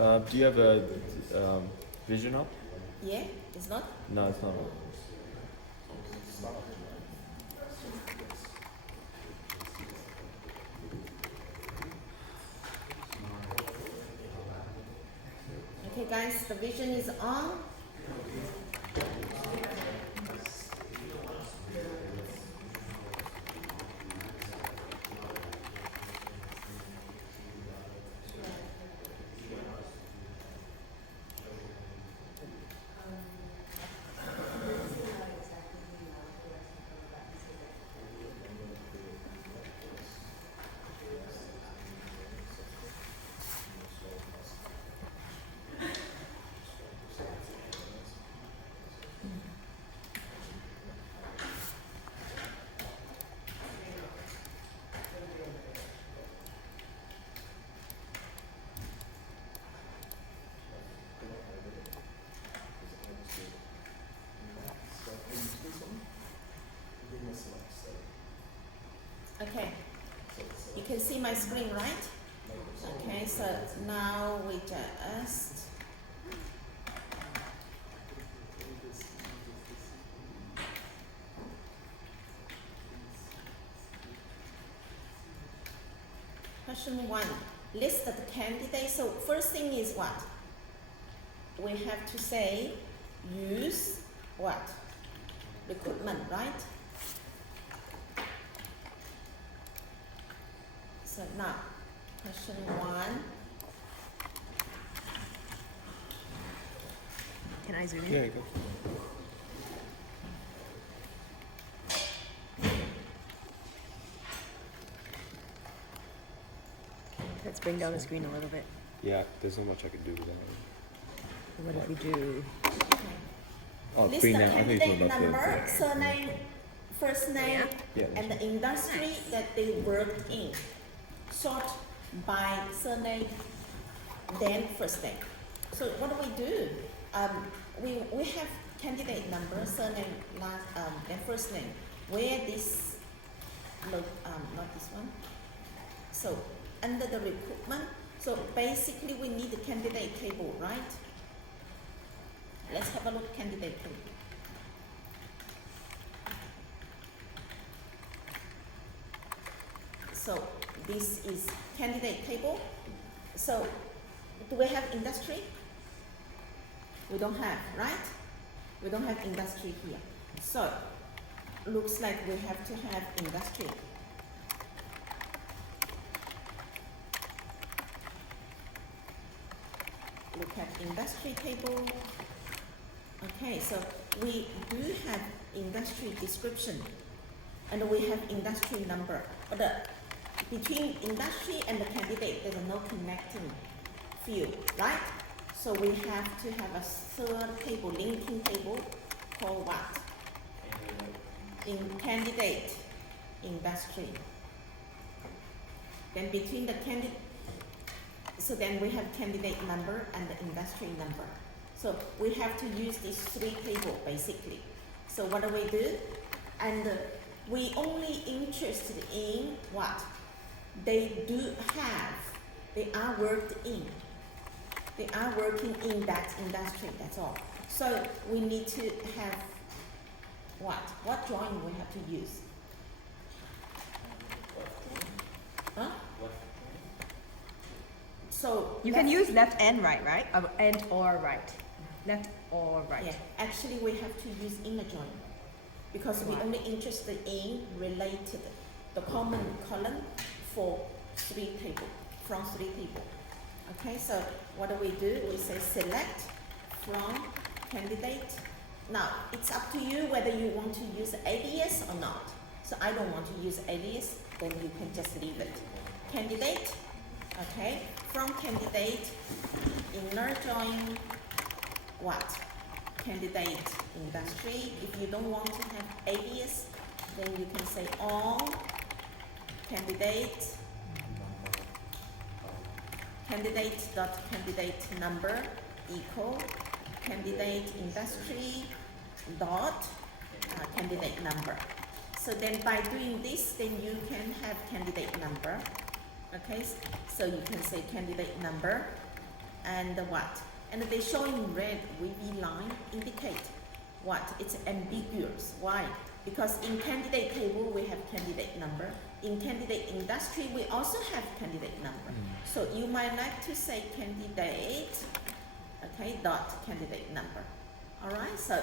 Do you have a vision up? Yeah, it's not? No, it's not. Okay guys, the vision is on. Okay, you can see my screen, right? Okay, so now we just question 1, list the candidates. So first thing is what? We have to say use what? Recruitment, right? So now, question 1. Can I zoom in? Yeah, you go. Let's bring down the screen a little bit. Yeah, there's not much I can do with that. What if we do? Okay. Oh, List free the now. I think candidate it's about number, surname, first name, Yeah. and the industry that they work in. Sort by surname, then first name. So what do? We have candidate number, surname, last, then first name. Where this, look, not this one. So under the recruitment, so basically we need the candidate table, right? Let's have a look candidate table. So this is candidate table. So do we have industry? We don't have, right? We don't have industry here. So looks like we have to have industry. Look at industry table. Okay, so we do have industry description and we have industry number. But between industry and the candidate, there's no connecting field, right? So we have to have a third table, linking table, called what? In candidate industry. Then between the candidate, so then we have candidate number and the industry number. So we have to use these three tables basically. So what do? And we only interested in what? They do have, they are worked in. They are working in that industry, that's all. So we need to have what? What drawing we have to use? Huh? So You can use left and right, right? And or right. Left or right. Yeah, actually we have to use inner join because we're only interested in related, the common column for three table, from three table. Okay, so what do? We say select from candidate. Now it's up to you whether you want to use alias or not. So I don't want to use alias, then you can just leave it. Candidate, okay, from candidate, inner join, what? Candidate industry. If you don't want to have alias, then you can say all candidate dot candidate number equal candidate industry dot candidate number. So then by doing this, then you can have candidate number. Okay, so you can say candidate number And what? And they show in red wavy line indicate what? It's ambiguous. Why? Because in candidate table we have candidate number. In candidate industry we also have candidate number. So you might like to say candidate, okay, dot candidate number. All right. So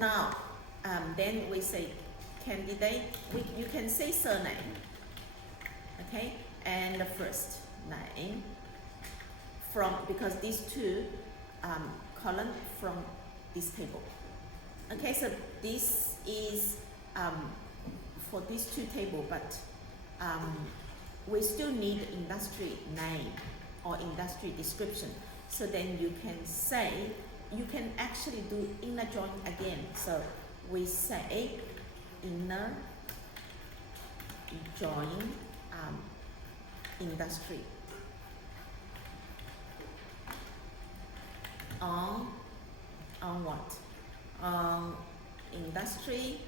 now, then we say candidate. You can say surname, okay, and the first name from, because these two column from this table. Okay, so this is for these two table, but we still need industry name or industry description. So then you can say, you can actually do inner join again. So we say inner join industry on what? Industry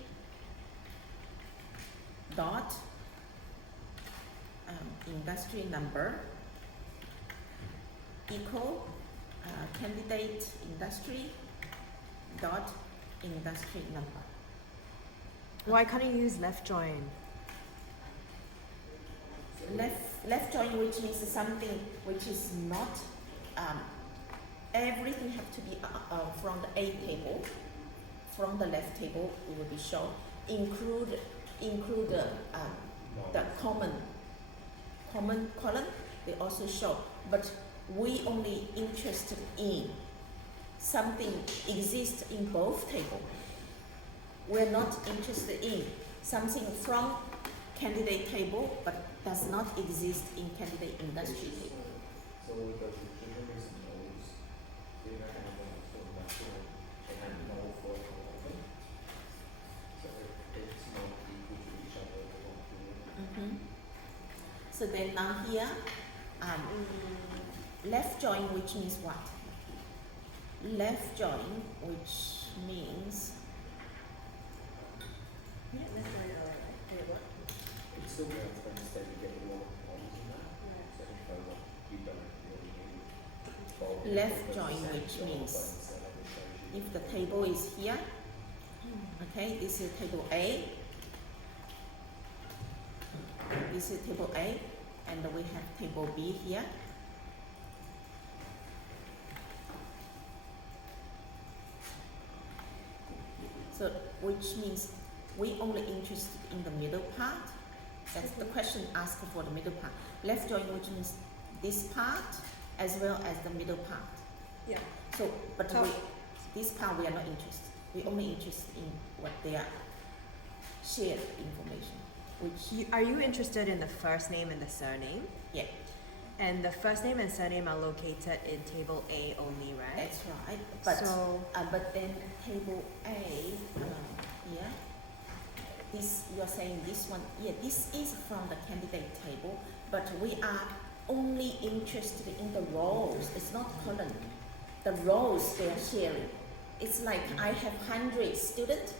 dot industry number equal candidate industry dot industry number. Why can't you use left join? Left join, which means something which is not everything have to be from the A table. From the left table it will be shown. Include the common column they also show. But we only interested in something exists in both tables. We're not interested in something from candidate table but does not exist in candidate industry table. So the database knows they have for natural and no for open. So it's not equal to each other. So then now here, left join, which means what? Left join, which means It's still there for instead you get more original. So it shows up you don't really need. left join, which means if the table is here, okay, this is table A, this is table A, and we have table B here. So, which means we only interested in the middle part. That's the question asked for the middle part. Left join, which means this part as well as the middle part. Yeah. So, but So- this part we are not interested. We only interested in what they are shared information. Which Are you interested in the first name and the surname? yeah, And the first name and surname are located in table A only, right? that's right. But so but then table A here. This you are saying this one. Yeah, this is from the candidate table, but we are only interested in the rows. It's not column. The rows they are sharing. It's like I have 100 students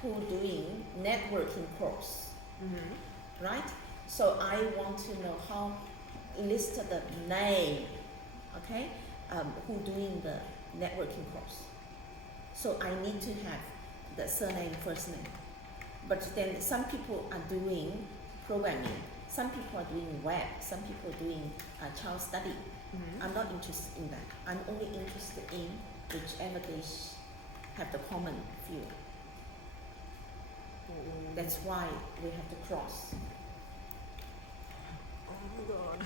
who doing networking course, right? So I want to know how list the name, okay? Who doing the networking course. So I need to have the surname, first name. But then some people are doing programming, some people are doing web, some people are doing child study. I'm not interested in that. I'm only interested in whichever they have the common field. That's why we have to cross. Oh god.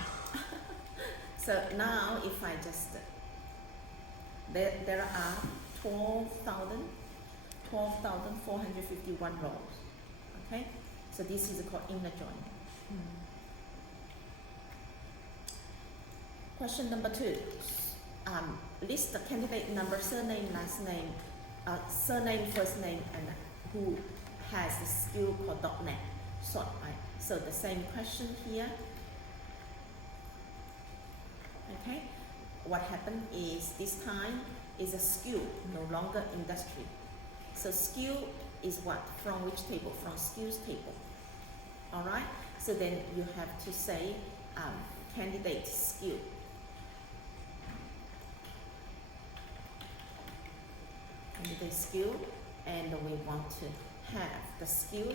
So now if I just, there are 12,451 rows, okay? So this is called inner join. Question number 2, list the candidate number, surname, last name, surname, first name, and who has the skill called .NET, sort by. So the same question here. Okay, what happened is this time is a skill, no longer industry. So skill is what? From which table? From skills table. All right. So then you have to say candidate skill. candidate skill, and we want to have the skill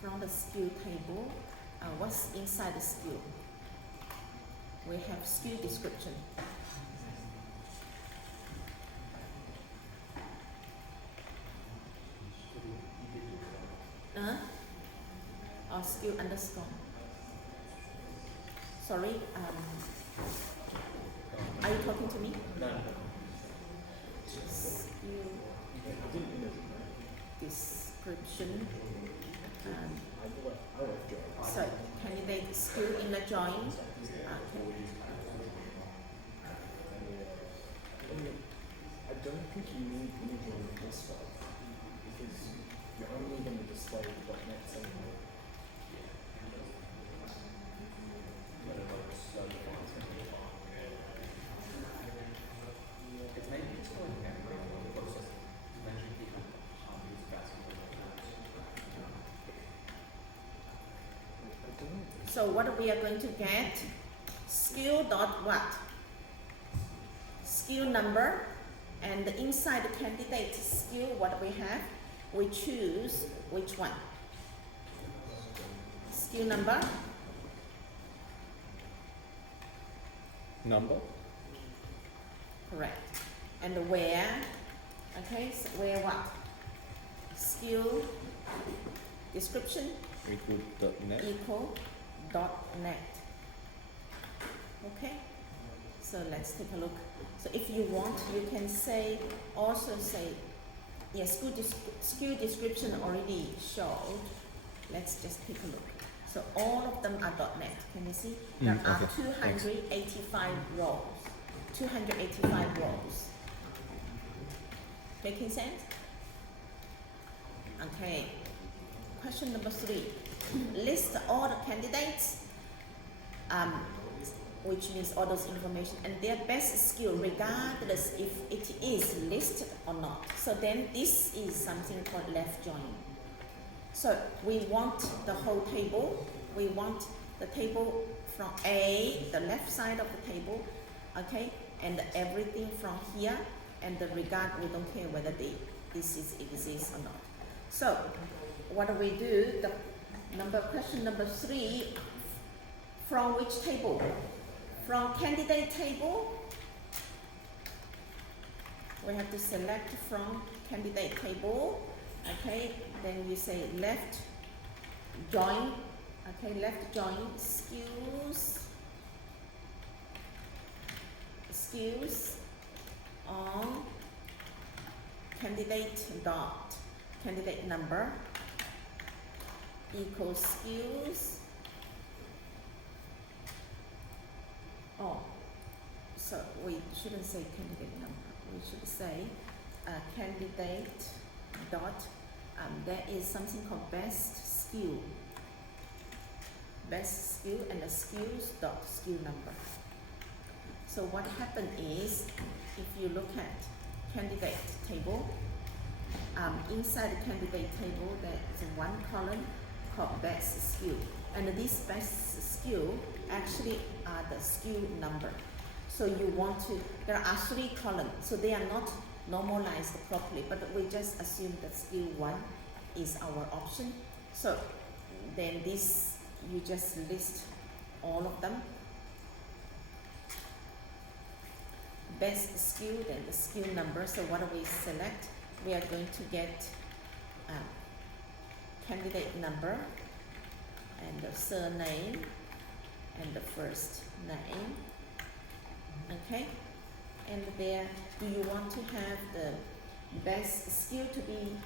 from the skill table. What's inside the skill? We have skill description. Or skill underscore. Sorry, are you talking to me? No. Skill description. So candidate skill in the join. Okay. I don't think you need imagery in this one because you're only going to display the .NET anyway. It's maybe it's going to get rid of the process. Eventually people how to use basketball. I don't. So what we are going to get? Skill dot what? Skill number, and inside the candidate skill, what we have? We choose which one? Skill number, Number? correct. And where? Okay, so where what? Skill description Equal .NET. equal .NET. Okay, so let's take a look. So if you want, you can say, also say, yes, skill description already showed. Let's just take a look. So all of them are .NET. Can you see? There are okay, thanks. 285 rows. 285 rows. Making sense? Okay. Question number 3. List all the candidates, which means all those information, and their best skill regardless if it is listed or not. So then this is something called left join. So we want the whole table. We want the table from A, the left side of the table, okay, and everything from here, and the regard, we don't care whether this exists or not. So what do we do? The question number 3, from which table? From candidate table, we have to select from candidate table, okay, then you say left join, okay, left join skills on candidate number equals skills. Oh, so we shouldn't say candidate number. We should say candidate dot. There is something called best skill, and the skills dot skill number. So what happened is, if you look at candidate table, inside the candidate table there is one column called best skill, and this best skill actually are the skill number. So you want to, there are 3 columns, so they are not normalized properly, but we just assume that skill 1 is our option. So then this, you just list all of them. Best skill, then the skill number. So what do we select? We are going to get candidate number and the surname and the first name, okay, and there, do you want to have the best skill to be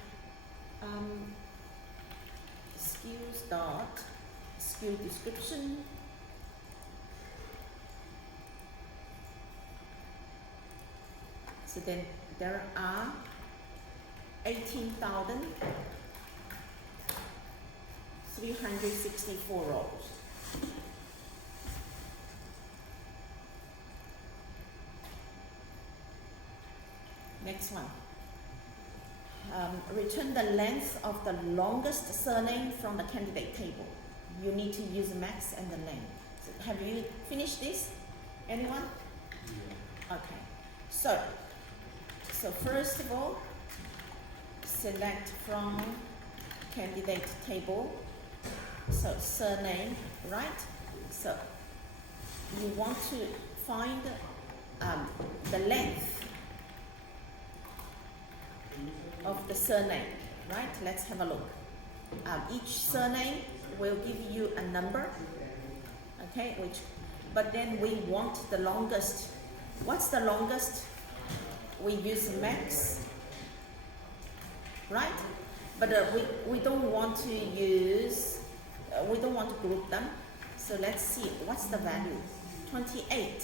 skills dot skill description, so then there are 18,364 rows. Next one. Return the length of the longest surname from the candidate table. You need to use max and the length. So have you finished this? Anyone? Okay. So first of all, select from candidate table. So surname, right? So you want to find the length of the surname, right? Let's have a look. Each surname will give you a number, okay? But then we want the longest. What's the longest? We use max, right? But we don't want to use, we don't want to group them. So let's see, what's the value? 28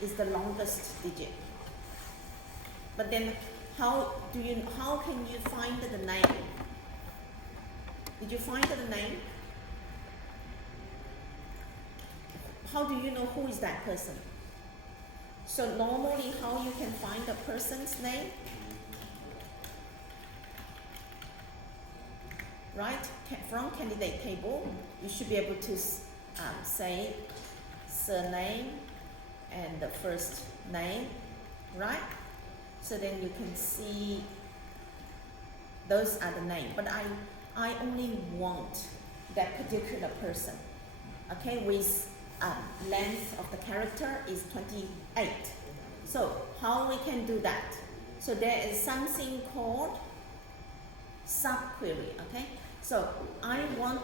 is the longest digit. But then how can you find the name? Did you find the name? How do you know who is that person? So normally how you can find a person's name? Right? From candidate table, you should be able to say surname and the first name, right? So then you can see those are the names. But I only want that particular person, okay, with length of the character is 28. So how we can do that? So there is something called subquery, okay? So I want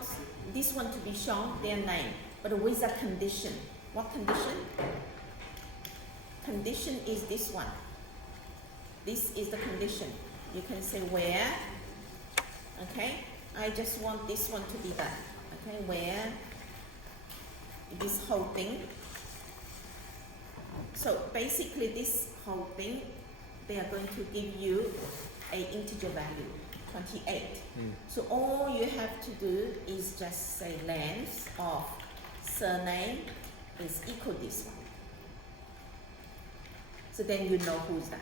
this one to be shown their name, but with a condition. What condition? Condition is this one. This is the condition. You can say where, okay? I just want this one to be done, okay? Where this whole thing. So basically this whole thing, they are going to give you an integer value, 28. So all you have to do is just say length of surname is equal this one. So then you know who's that.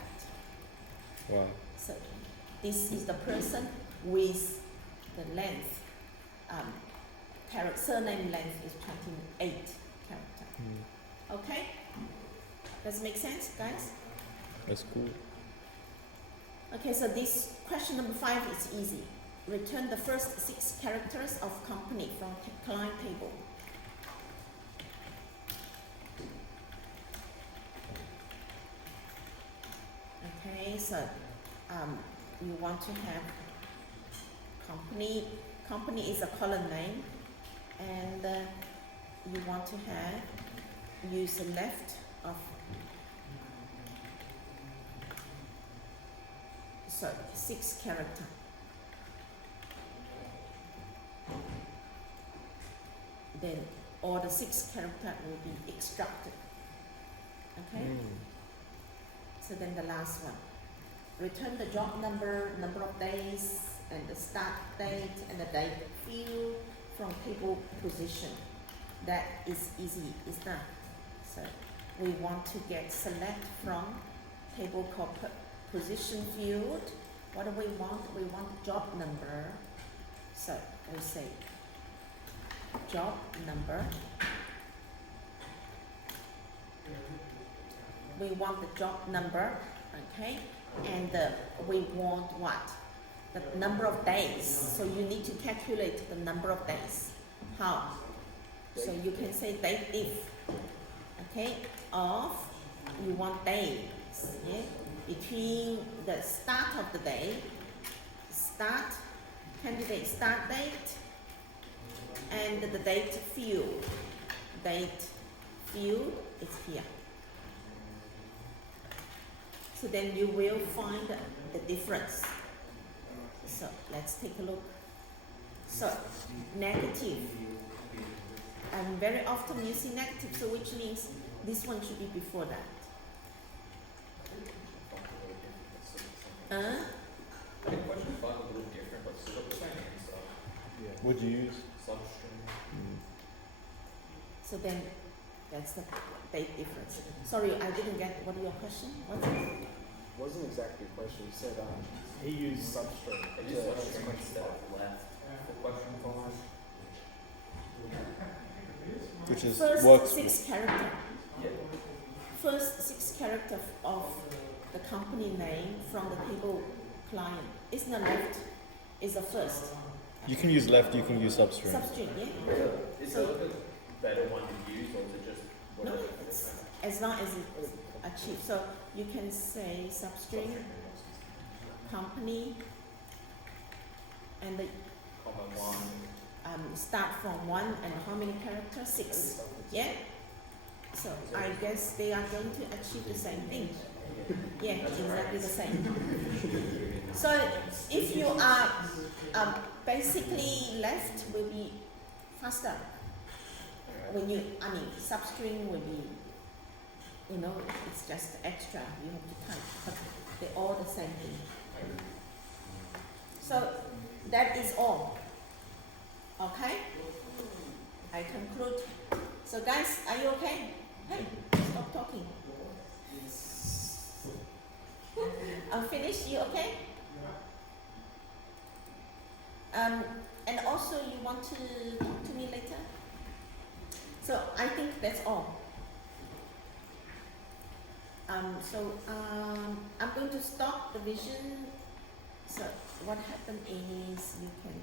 Wow. So this is the person with the length, surname length is 28 character. Okay? Does it make sense, guys? That's cool. Okay, so this question number 5 is easy. Return the first 6 characters of company from client table. Okay, so you want to have company. Company is a column name, and you want to have use the left of 6 character. Then all the 6 character will be extracted. Okay. So then the last one. Return the job number, number of days, and the start date and the date field from table position. That is easy, is that? So we want to get select from table position field. What do we want? We want job number. So we say job number. We want the job number, okay? And we want what? The number of days. So you need to calculate the number of days. How? So you can say date if, okay, of, you want days, yeah? Between the start of the day, candidate start date, and the date field. Date field is here. So then you will find the difference. So let's take a look. So negative. And very often you see negative, so which means this one should be before that. I think question 5 a little different, but still the same answer. Yeah. What'd you use? Substring. So then that's the date difference. Sorry, I didn't get what your question was. Wasn't exactly a question. You said he used substring. I to use answer substring question instead of left for question 5. which is first works. 6 character. Yeah. First 6 character of the company name from the table client. It's not left, it's the first. You can use left. You can use substring. Substring, yeah. Is So- there a better one to use, or is it just No, whatever? it's as long as it's achieved. So you can say substring, company, and the Comma one. start from 1 and how many characters? 6. Yeah? So I guess they are going to achieve the same thing. Yeah, exactly the same. So if you are basically left will be faster. When you, substring will be, it's just extra, you have to type, but they're all the same thing. So that is all. Okay? I conclude. So guys, are you okay? Hey, stop talking. I'm finished, you okay? And also you want to talk to me later? So I think that's all. I'm going to stop the vision. So what happened is you can